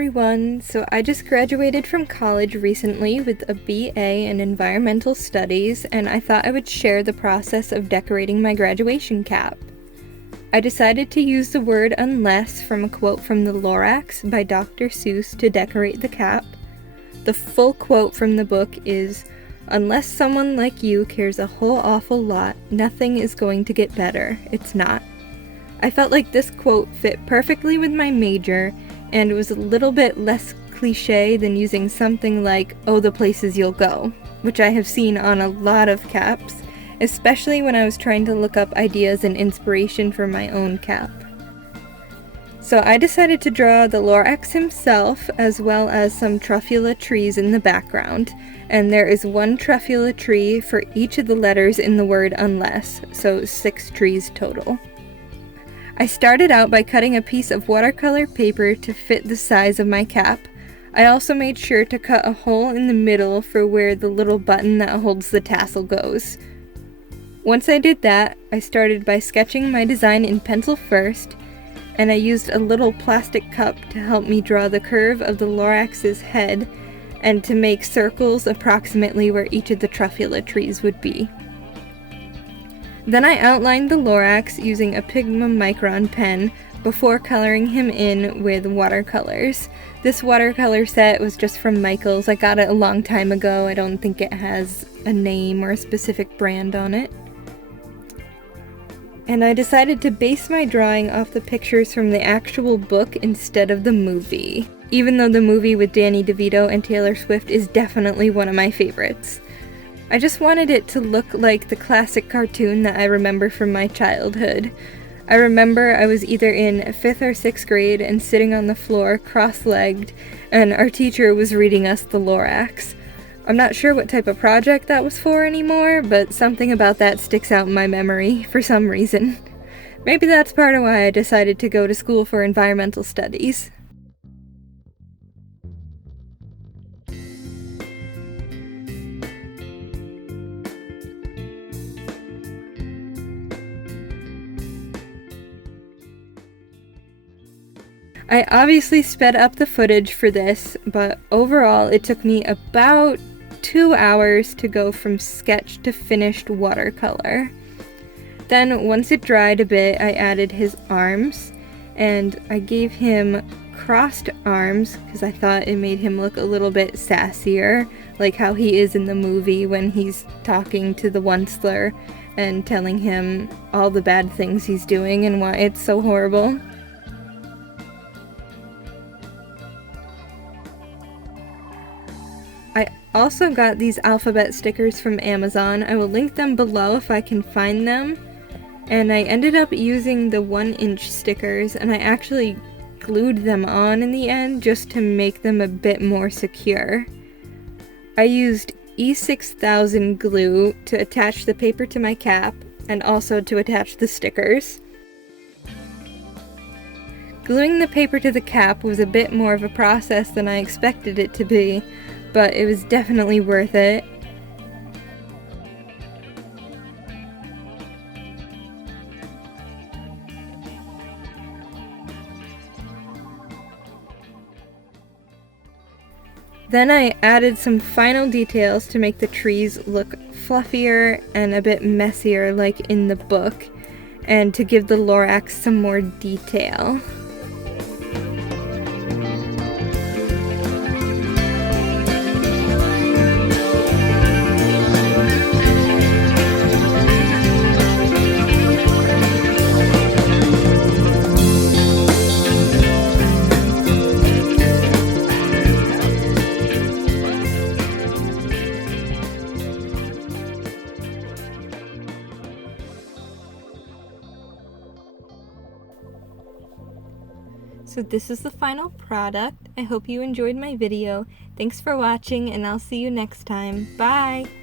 everyone! So I just graduated from college recently with a BA in Environmental Studies, and I thought I would share the process of decorating my graduation cap. I decided to use the word unless from a quote from the Lorax by Dr. Seuss to decorate the cap. The full quote from the book is, "Unless someone like you cares a whole awful lot, nothing is going to get better. It's not." I felt like this quote fit perfectly with my major, and it was a little bit less cliche than using something like, "Oh, the places you'll go," which I have seen on a lot of caps, especially when I was trying to look up ideas and inspiration for my own cap. So I decided to draw the Lorax himself, as well as some truffula trees in the background, and there is one truffula tree for each of the letters in the word unless, so 6 trees total. I started out by cutting a piece of watercolor paper to fit the size of my cap. I also made sure to cut a hole in the middle for where the little button that holds the tassel goes. Once I did that, I started by sketching my design in pencil first, and I used a little plastic cup to help me draw the curve of the Lorax's head and to make circles approximately where each of the truffula trees would be. Then I outlined the Lorax using a Pigma Micron pen before coloring him in with watercolors. This watercolor set was just from Michael's. I got it a long time ago. I don't think it has a name or a specific brand on it. And I decided to base my drawing off the pictures from the actual book instead of the movie, even though the movie with Danny DeVito and Taylor Swift is definitely one of my favorites. I just wanted it to look like the classic cartoon that I remember from my childhood. I remember I was either in 5th or 6th grade and sitting on the floor cross-legged, and our teacher was reading us the Lorax. I'm not sure what type of project that was for anymore, but something about that sticks out in my memory for some reason. Maybe that's part of why I decided to go to school for environmental studies. I obviously sped up the footage for this, but overall it took me about 2 hours to go from sketch to finished watercolor. Then once it dried a bit, I added his arms, and I gave him crossed arms because I thought it made him look a little bit sassier, like how he is in the movie when he's talking to the Onceler and telling him all the bad things he's doing and why it's so horrible. I also got these alphabet stickers from Amazon. I will link them below if I can find them. And I ended up using the 1-inch stickers, and I actually glued them on in the end just to make them a bit more secure. I used E6000 glue to attach the paper to my cap and also to attach the stickers. Gluing the paper to the cap was a bit more of a process than I expected it to be, but it was definitely worth it. Then I added some final details to make the trees look fluffier and a bit messier like in the book, and to give the Lorax some more detail. So this is the final product. I hope you enjoyed my video. Thanks for watching, and I'll see you next time. Bye!